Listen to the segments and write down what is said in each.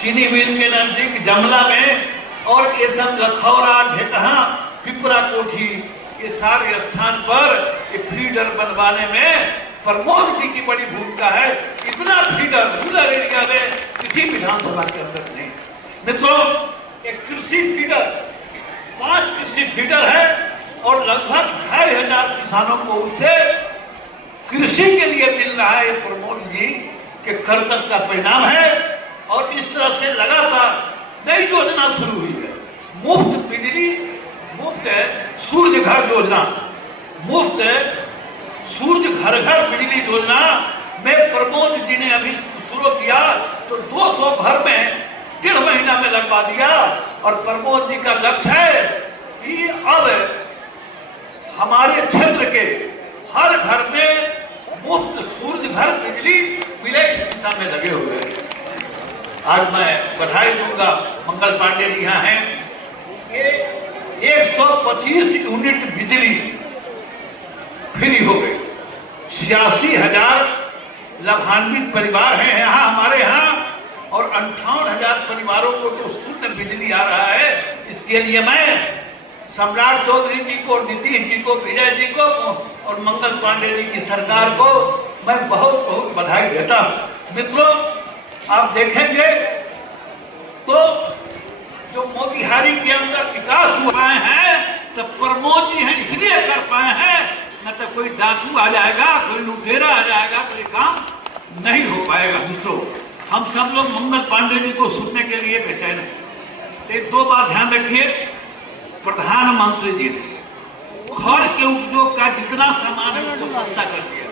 चीनी मिल के नजदीक जमला में, और ये सब लखौरा, ढेकहा, पिपरा कोठी, ये सारे स्थान पर ये फीडर बनवाने में प्रमोद जी की बड़ी भूमिका है। इतना फीडर रूरल एरिया में किसी विधानसभा के अंदर नहीं। मित्रों, एक कृषि फीडर, 5 कृषि फीडर है और लगभग 2500 किसानों को उनसे कृषि के लिए मिल रहा है। प्रमोद जी के कर्तव्य का परिणाम है। और इस तरह से लगातार नई योजना शुरू हुई है। मुफ्त बिजली, मुफ्त सूर्य घर योजना, मुफ्त सूर्य घर घर बिजली योजना में प्रमोद जी ने अभी शुरू किया तो 200 घर में 1.5 महीना में लगवा दिया। और प्रमोद जी का लक्ष्य है कि अब हमारे क्षेत्र के हर घर में मुफ्त सूर्य घर बिजली मिले, इस दिशा में लगे हुए हैं। आज मैं बधाई दूंगा, मंगल पांडे जी यहाँ हैं, ये 125 यूनिट बिजली फ्री हो गई। 86,000 लाभान्वित परिवार हैं यहाँ हमारे यहाँ, और 58,000 परिवारों को तो शुद्ध बिजली आ रहा है। इसके लिए मैं सम्राट चौधरी जी को, नीतीश जी को, विजय जी को और मंगल पांडे जी की सरकार को मैं बहुत बहुत बधाई देता हूं। मित्रों, आप देखेंगे तो जो मोतिहारी के अंदर विकास हुआ है तो प्रमोद जी हैं इसलिए कर पाए हैं, न तो कोई डाकू आ जाएगा, कोई लुटेरा आ जाएगा तो ये काम नहीं हो पाएगा। मित्रों, हम सब लोग मंगल पांडे जी को सुनने के लिए बेचैन हैं। एक 2 बात ध्यान रखिए। प्रधानमंत्री जी ने घर के उपयोग का जितना सामान है उसको सस्ता कर दिया।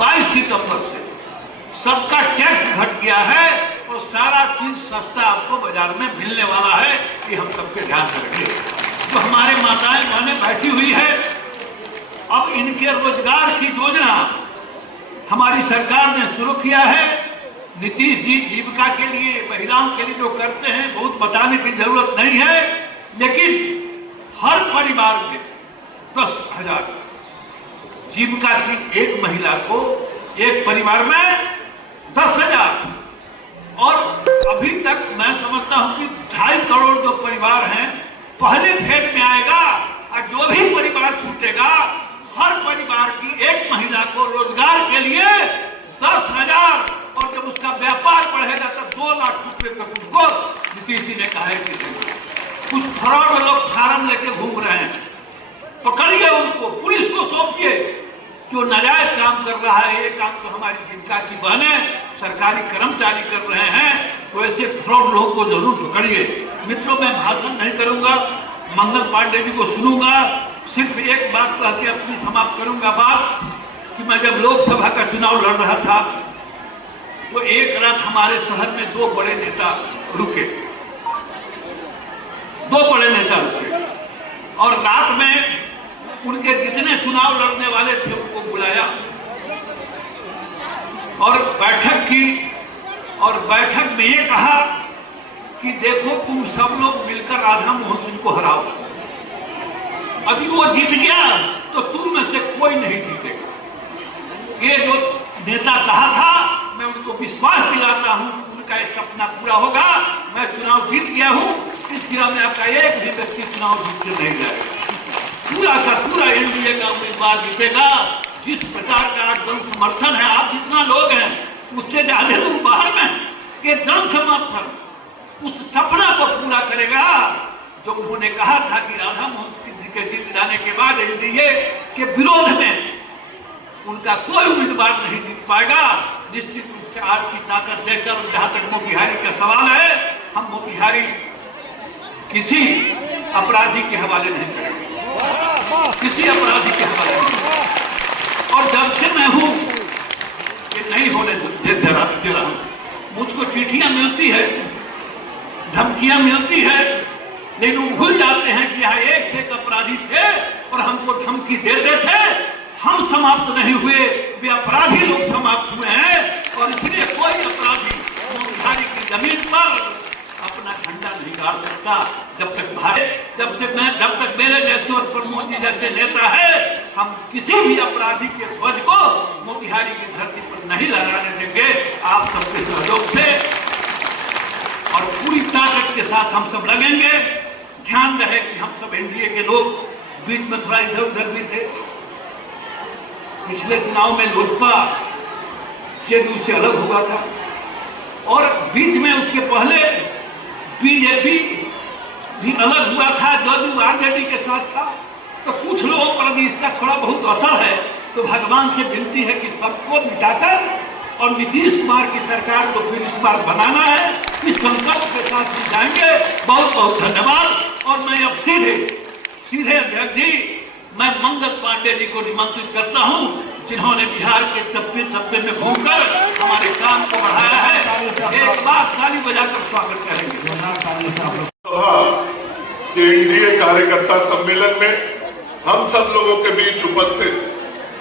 22 सितंबर से सबका टैक्स घट गया है और सारा चीज सस्ता आपको बाजार में मिलने वाला है। कि हम सबके ध्यान रखें। जो हमारे माताएं बहनें बैठी हुई है, अब इनके रोजगार की योजना हमारी सरकार ने शुरू किया है। नीतीश जी जीविका के लिए, महिलाओं के लिए जो करते हैं बहुत बताने की जरूरत नहीं है, लेकिन हर परिवार में 10,000 जीविका की एक महिला को, एक परिवार में 10,000। और अभी तक मैं समझता हूं कि 2.5 करोड़ जो परिवार हैं पहले फेज में आएगा। और जो भी परिवार छूटेगा, हर परिवार की एक महिला को रोजगार के लिए 10,000, और जब उसका व्यापार बढ़ेगा तो 2 लाख रुपए तक उसको नीतीश जी ने कहा है कि कुछ फ्रॉड लोग फार्म लेके घूम रहे हैं, पकड़िए उनको, पुलिस को सौंपिए। जो नाजायज काम कर रहा है, ये काम तो हमारी जीविका की बहनें, सरकारी कर्मचारी कर रहे हैं, तो ऐसे फ्रॉड लोगों को जरूर पकड़िए। मित्रों, मैं भाषण नहीं करूंगा, मंगल पांडे जी को सुनूंगा। सिर्फ एक बात कह के अपनी समाप्त करूंगा बात, कि मैं जब लोकसभा का चुनाव लड़ रहा था तो एक रात हमारे शहर में 2 बड़े नेता रुके, 2 बड़े नेता रुके, और रात में उनके जितने चुनाव लड़ने वाले थे उनको बुलाया और बैठक की। और बैठक में ये कहा कि देखो, तुम सब लोग मिलकर राधा मोहन सिंह को हराओ। अभी वो जीत गया तो तुम में से कोई नहीं जीतेगा। ये जो नेता कहा था, मैं उनको विश्वास दिलाता हूं उनका ये सपना पूरा होगा। मैं चुनाव जीत गया हूं, इस चुनाव में आपका एक भी व्यक्ति चुनाव जीत के नहीं जाएगा। पूरा का पूरा एनडीए का उम्मीदवार जीतेगा। जिस प्रकार का जन समर्थन है, आप जितना लोग हैं उससे ज्यादा लोग बाहर में, कि जन समर्थन उस सपना को पूरा करेगा जो उन्होंने कहा था कि राधा मोहन सिंह के जीत जाने के बाद एनडीए के विरोध में उनका कोई उम्मीदवार नहीं जीत पाएगा। निश्चित रूप से आज की ताकत देकर, जहां तक मोतिहारी का सवाल है, हम मोतिहारी किसी अपराधी के हवाले नहीं करेंगे, किसी अपराधी के हवाले नहीं। और जब से मैं हूं कि नहीं होने दे रहा हूं, मुझको चिट्ठियां मिलती है, धमकियां मिलती है, लेकिन वो भूल जाते हैं कि यहाँ एक से एक अपराधी थे और हमको धमकी दे रहे थे। हम समाप्त नहीं हुए, वे अपराधी लोग समाप्त हुए हैं। और इसलिए कोई अपराधी मोतिहारी की जमीन पर अपना झंडा नहीं गाड़ सकता जब तक मेरे जैसे और प्रमोद जी जैसे नेता है। हम किसी भी अपराधी के ध्वज को मोतिहारी की धरती पर नहीं लहराने देंगे। आप सबके सहयोग से उसके साथ हम सब लगेंगे। ध्यान रहे कि हम सब एनडीए के लोग बीच में थोड़ा इधर उधर भी थे। पिछले चुनाव में लोजपा जेडीयू से अलग हुआ था और बीच में उसके पहले बीजेपी भी अलग हुआ था, जदयू आरजेडी के साथ था। तो कुछ लोगों पर भी इसका थोड़ा बहुत असर है। तो भगवान से विनती है कि सबको मिटाकर और नीतीश कुमार की सरकार को फिर इस बार बनाना है। इस संकल्प के साथ हम जाएंगे। बहुत बहुत धन्यवाद। और मैं अब सीधे अध्यक्ष जी, मैं मंगल पांडे जी को निमंत्रित करता हूं, जिन्होंने बिहार के चप्पे चप्पे में घूमकर हमारे काम को बढ़ाया है। एक बार ताली बजाकर स्वागत करेंगे। एनडीए कार्यकर्ता सम्मेलन में हम सब लोगों के बीच उपस्थित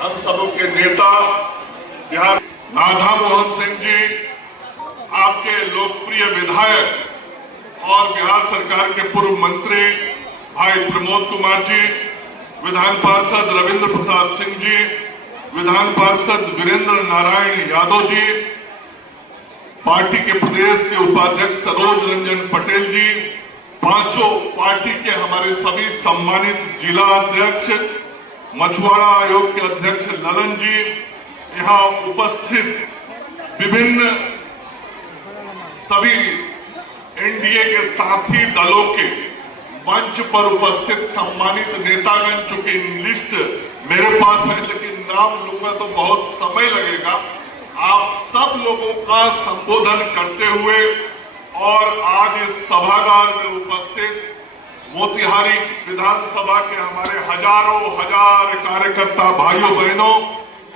हम सबों के नेता बिहार राधा मोहन सिंह जी, आपके लोकप्रिय विधायक और बिहार सरकार के पूर्व मंत्री भाई प्रमोद कुमार जी, विधान पार्षद रविंद्र प्रसाद सिंह जी, विधान पार्षद वीरेंद्र नारायण यादव जी, पार्टी के प्रदेश के उपाध्यक्ष सरोज रंजन पटेल जी, पांचों पार्टी के हमारे सभी सम्मानित जिला अध्यक्ष, मछुआरा आयोग के अध्यक्ष ललन जी, यहाँ उपस्थित विभिन्न सभी एनडीए के साथी दलों के मंच पर उपस्थित सम्मानित नेतागण, चूंकि लिस्ट मेरे पास है लेकिन नाम लूंगा तो बहुत समय लगेगा। आप सब लोगों का संबोधन करते हुए और आज इस सभागार में उपस्थित मोतिहारी विधानसभा के हमारे हजारों हजार कार्यकर्ता भाइयों बहनों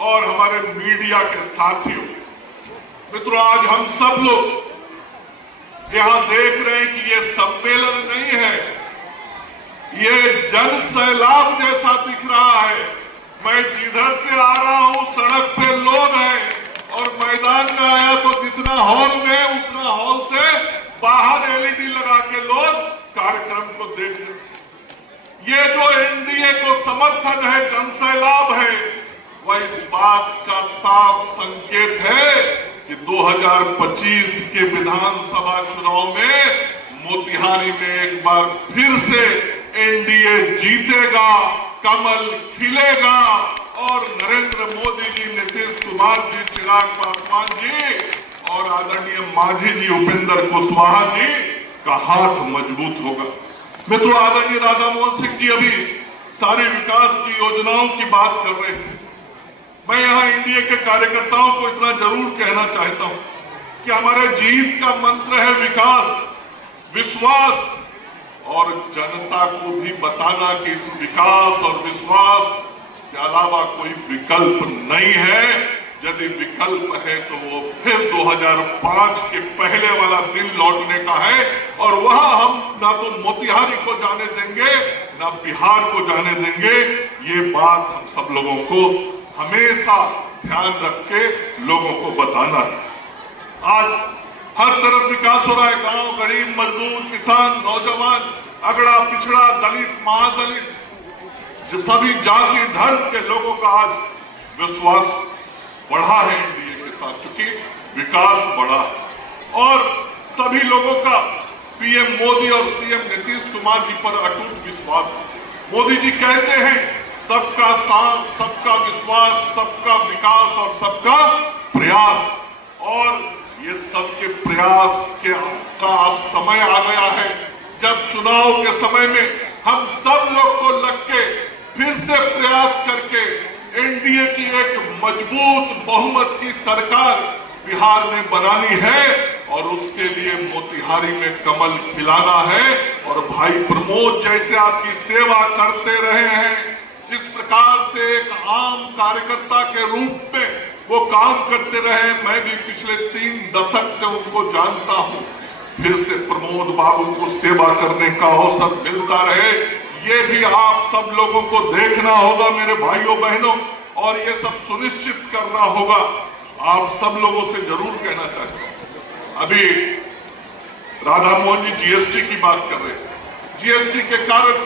और हमारे मीडिया के साथियों, मित्रों, आज हम सब लोग यहाँ देख रहे हैं कि ये सम्मेलन नहीं है, ये जन सैलाब जैसा दिख रहा है। मैं जिधर से आ रहा हूं सड़क पे लोग हैं और मैदान में आया तो जितना हॉल में उतना हॉल से बाहर एलईडी लगा के लोग कार्यक्रम को देख रहे हैं। ये जो एनडीए को समर्थन है, जन सैलाब है, वह इस बात का साफ संकेत है कि 2025 के विधानसभा चुनाव में मोतिहारी में एक बार फिर से एनडीए जीतेगा, कमल खिलेगा और नरेंद्र मोदी जी, नीतीश कुमार जी, चिराग पासवान जी और आदरणीय मांझी जी, उपेंद्र कुशवाहा जी का हाथ मजबूत होगा। मित्रों, आदरणीय राधा मोहन सिंह जी अभी सारे विकास की योजनाओं की बात कर रहे थे। मैं यहाँ एनडीए के कार्यकर्ताओं को इतना जरूर कहना चाहता हूं कि हमारे जीत का मंत्र है विकास, विश्वास और जनता को भी बताना कि इस विकास और विश्वास के अलावा कोई विकल्प नहीं है। यदि विकल्प है तो वो फिर 2005 के पहले वाला दिन लौटने का है और वहां हम ना तो मोतिहारी को जाने देंगे ना बिहार को जाने देंगे। ये बात हम सब लोगों को हमेशा ध्यान रख के लोगों को बताना है। आज हर तरफ विकास हो रहा है। गांव, गरीब, मजदूर, किसान, नौजवान, अगड़ा, पिछड़ा, दलित, महादलित, जो सभी जाति धर्म के लोगों का आज विश्वास बढ़ा है एनडीए के साथ, चूंकि विकास बढ़ा है और सभी लोगों का पीएम मोदी और सीएम नीतीश कुमार जी पर अटूट विश्वास है। मोदी जी कहते हैं सबका साथ, सबका विश्वास, सबका विकास और सबका प्रयास, और ये सबके प्रयास के का अब समय आ गया है जब चुनाव के समय में हम सब लोग को लग के फिर से प्रयास करके एनडीए की एक मजबूत बहुमत की सरकार बिहार में बनानी है और उसके लिए मोतिहारी में कमल खिलाना है। और भाई प्रमोद जैसे आपकी सेवा करते रहे हैं, जिस प्रकार से एक आम कार्यकर्ता के रूप में वो काम करते रहे, मैं भी पिछले 3 दशक से उनको जानता हूं। फिर से प्रमोद बाबू को सेवा करने का अवसर मिलता रहे, ये भी आप सब लोगों को देखना होगा मेरे भाइयों बहनों, और ये सब सुनिश्चित करना होगा। आप सब लोगों से जरूर कहना चाहता हूं, अभी राधा मोहन जी जीएसटी की बात कर रहे हैं। जीएसटी के कारण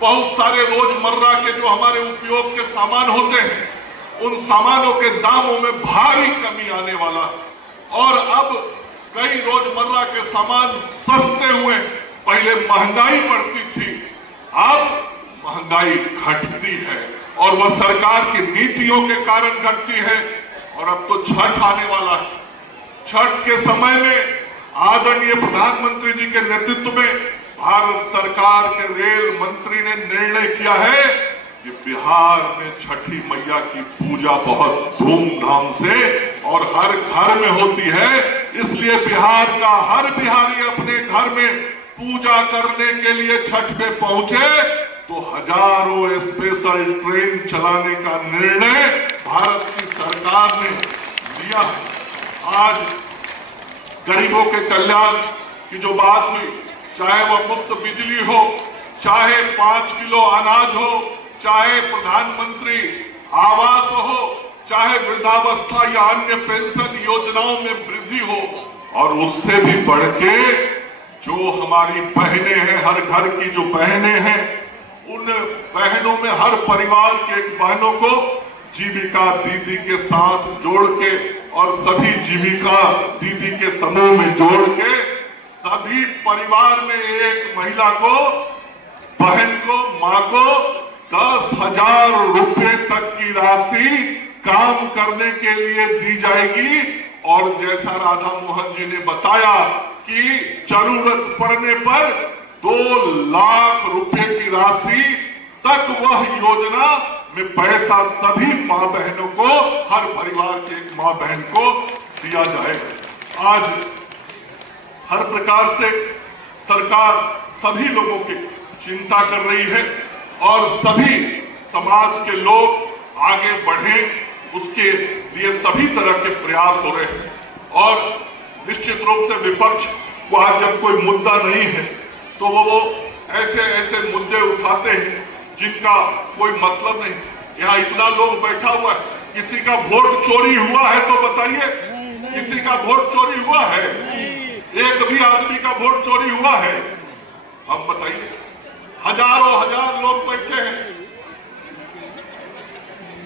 बहुत सारे रोजमर्रा के जो हमारे उपयोग के सामान होते हैं, उन सामानों के दामों में भारी कमी आने वाला है और अब कई रोजमर्रा के सामान सस्ते हुए पहले महंगाई बढ़ती थी, अब महंगाई घटती है और वह सरकार की नीतियों के कारण घटती है। और अब तो छठ आने वाला है। छठ के समय में आदरणीय प्रधानमंत्री जी के नेतृत्व में भारत सरकार के रेल मंत्री ने निर्णय किया है कि बिहार में छठी मैया की पूजा बहुत धूमधाम से और हर घर में होती है। इसलिए बिहार का हर बिहारी अपने घर में पूजा करने के लिए छठ पे पहुंचे तो हजारों स्पेशल ट्रेन चलाने का निर्णय भारत की सरकार ने लिया है। आज गरीबों के कल्याण की जो बात हुई, चाहे वह मुफ्त बिजली हो, चाहे 5 किलो अनाज हो, चाहे प्रधानमंत्री आवास हो, चाहे वृद्धावस्था या अन्य पेंशन योजनाओं में वृद्धि हो, और उससे भी बढ़ के जो हमारी बहनें हैं, हर घर की जो बहनें हैं, उन बहनों में हर परिवार के बहनों को जीविका दीदी के साथ जोड़ के और सभी जीविका दीदी के समूह में जोड़ के सभी परिवार में एक महिला को, बहन को, मां को 10,000 रुपए तक की राशि काम करने के लिए दी जाएगी। और जैसा राधा मोहन जी ने बताया कि जरूरत पड़ने पर 2 लाख रुपए की राशि तक वह योजना में पैसा सभी मां बहनों को, हर परिवार के एक मां बहन को दिया जाएगा। आज हर प्रकार से सरकार सभी लोगों की चिंता कर रही है और सभी समाज के लोग आगे बढ़े, उसके लिए सभी तरह के प्रयास हो रहे हैं। और निश्चित रूप से विपक्ष को आज जब कोई मुद्दा नहीं है तो वो ऐसे ऐसे मुद्दे उठाते हैं जिनका कोई मतलब नहीं। यहाँ इतना लोग बैठा हुआ है, किसी का वोट चोरी हुआ है तो बताइए, किसी का वोट चोरी हुआ है? एक भी आदमी का वोट चोरी हुआ है? अब बताइए। हजारों हजार लोग बैठे हैं,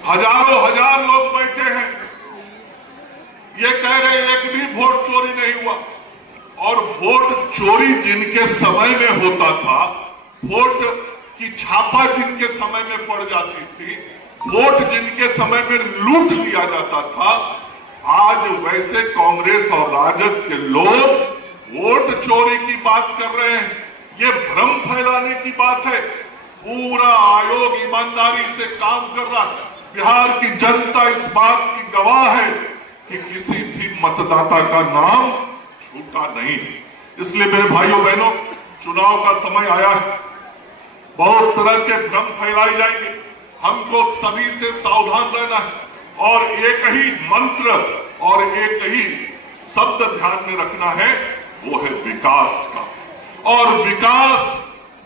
हजारों हजार लोग बैठे हैं, ये कह रहे एक भी वोट चोरी नहीं हुआ। और वोट चोरी जिनके समय में होता था, वोट की छापा जिनके समय में पड़ जाती थी, वोट जिनके समय में लूट लिया जाता था, आज वैसे कांग्रेस और राजद के लोग वोट चोरी की बात कर रहे हैं। ये भ्रम फैलाने की बात है। पूरा आयोग ईमानदारी से काम कर रहा है। बिहार की जनता इस बात की गवाह है कि किसी भी मतदाता का नाम छूटा नहीं। इसलिए मेरे भाइयों बहनों, चुनाव का समय आया है, बहुत तरह के भ्रम फैलाए जाएंगे, हमको सभी से सावधान रहना है और एक ही मंत्र और एक ही शब्द ध्यान में रखना है, वो है विकास का। और विकास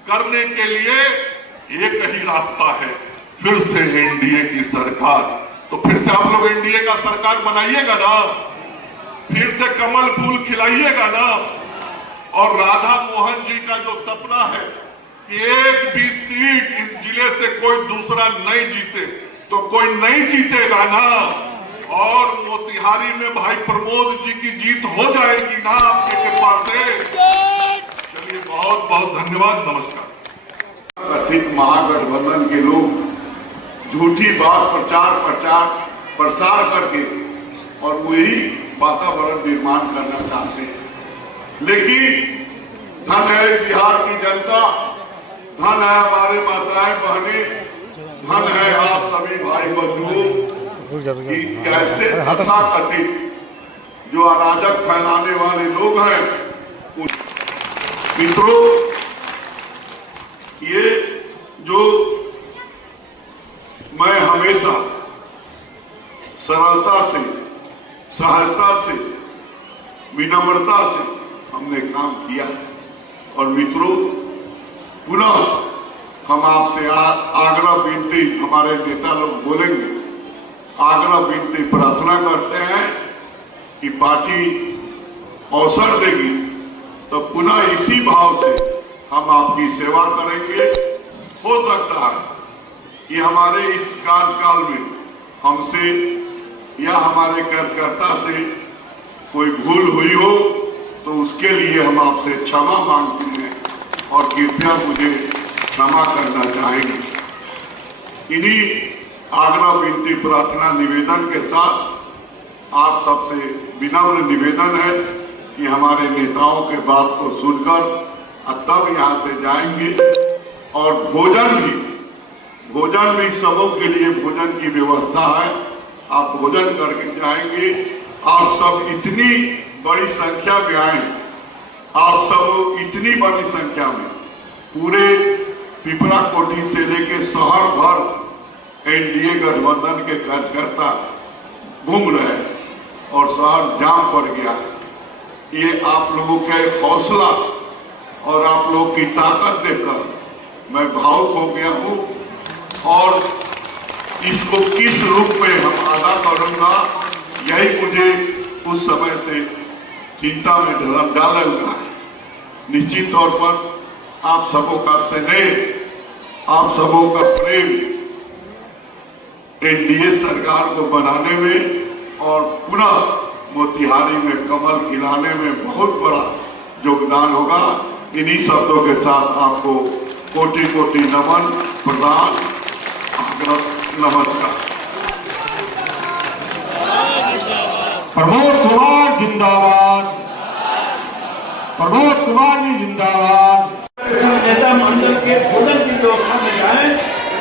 करने के लिए एक ही रास्ता है, फिर से एनडीए की सरकार। तो फिर से आप लोग एनडीए का सरकार बनाइएगा ना, फिर से कमल फूल खिलाइएगा ना। और राधा मोहन जी का जो सपना है कि एक भी सीट इस जिले से कोई दूसरा नहीं जीते, तो कोई नहीं जीतेगा ना। और मोतिहारी में भाई प्रमोद जी की जीत हो जाएगी ना आपके कृपा से। चलिए, बहुत बहुत धन्यवाद, नमस्कार। कथित महागठबंधन के लोग झूठी बात प्रसार करके और वही वातावरण निर्माण करना चाहते हैं। लेकिन धन है बिहार की जनता, धन है हमारे माताएं बहनें, धन है आप सभी भाई बंधुओं कि कैसे तथाकथित जो अराजक फैलाने वाले लोग हैं। मित्रों, ये जो मैं हमेशा सरलता से, सहजता से, विनम्रता से हमने काम किया। और मित्रों, पुनः हम आपसे आग्रह विनती, हमारे नेता लोग बोलेंगे, आग्रह विनती प्रार्थना करते हैं कि पार्टी अवसर देगी तो पुनः इसी भाव से हम आपकी सेवा करेंगे। हो सकता है कि हमारे इस कार्यकाल में हमसे या हमारे कार्यकर्ता से कोई भूल हुई हो, तो उसके लिए हम आपसे क्षमा मांगते हैं। और कृपया मुझे क्षमा करना चाहेंगे। इन्हीं आग्रह, विनती, प्रार्थना, निवेदन के साथ आप सबसे विनम्र निवेदन है कि हमारे नेताओं के बात को सुनकर तब यहाँ से जाएंगे। और भोजन भी सबों के लिए भोजन की व्यवस्था है, आप भोजन करके जाएंगे। आप सब इतनी बड़ी संख्या में आए, आप सब इतनी बड़ी संख्या में पूरे पिपरा कोठी से लेके शहर भर एनडीए गठबंधन के कार्यकर्ता घूम रहे हैं और शहर जाम पड़ गया। ये आप लोगों का एक हौसला और आप लोगों की ताकत देखकर मैं भावुक हो गया हूं और इसको किस रूप में हम अदा करूंगा, यही मुझे उस समय से चिंता में डाला हुआ है। निश्चित तौर पर आप सबों का स्नेह, आप सबों का प्रेम एनडीए सरकार को बनाने में और पुनः मोतिहारी में कमल खिलाने में बहुत बड़ा योगदान होगा। इन्हीं शब्दों के साथ आपको कोटि कोटि नमन, प्रणाम, नमस्कार। प्रमोद कुमार जिंदाबाद, प्रमोद कुमार जी जिंदाबाद। नेता मंडल के भोजन की व्यवस्था में जाए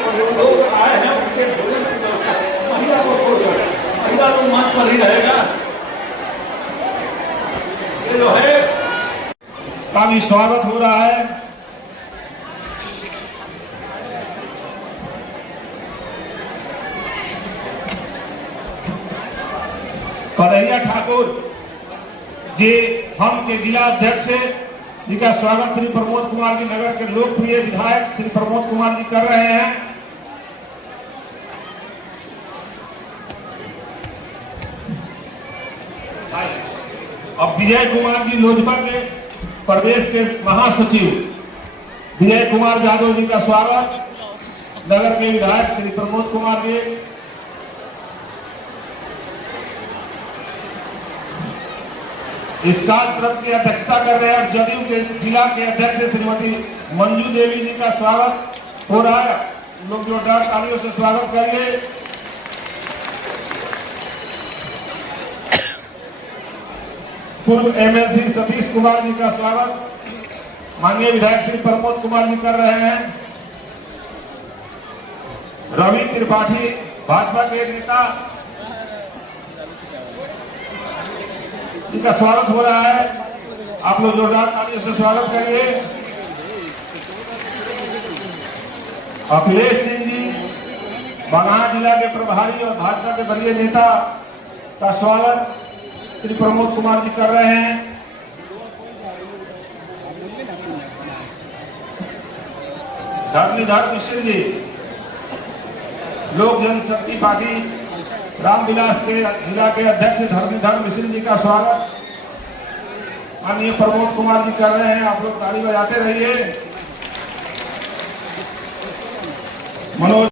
और जो लोग आए हैं उनके भोजन की व्यवस्था, महिला को भोजन, महिला तो मंच पर ही रहेगा। ये जो है काफी स्वागत हो रहा है। कन्हैया ठाकुर जी हम के जिला अध्यक्ष जी का स्वागत श्री प्रमोद कुमार जी, नगर के लोकप्रिय विधायक श्री प्रमोद कुमार जी कर रहे हैं। अब विजय कुमार जी लोजपा के प्रदेश के महासचिव विजय कुमार यादव जी का स्वागत, नगर के विधायक श्री प्रमोद कुमार जी। इस कार्यक्रम की अध्यक्षता कर रहे हैं जदयू के जिला के अध्यक्ष श्रीमती मंजू देवी जी का स्वागत हो रहा है। लोग जोरदार तालियों से स्वागत करिए। पूर्व एमएलसी सतीश कुमार जी का स्वागत माननीय विधायक श्री प्रमोद कुमार जी कर रहे हैं। रवि त्रिपाठी भाजपा के नेता जी का स्वागत हो रहा है। आप लोग जोरदार तालियों से स्वागत करिए। अखिलेश सिंह जी बगहा जिला के प्रभारी और भाजपा के वरीय नेता का स्वागत श्री प्रमोद कुमार जी कर रहे हैं। धर्मनिधर मिश्र जी लोक जनशक्ति पार्टी रामविलास के जिला के अध्यक्ष धर्मनिधर मिश्र जी का स्वागत माननीय प्रमोद कुमार जी कर रहे हैं। आप लोग ताली बजाते रहिए। मनोज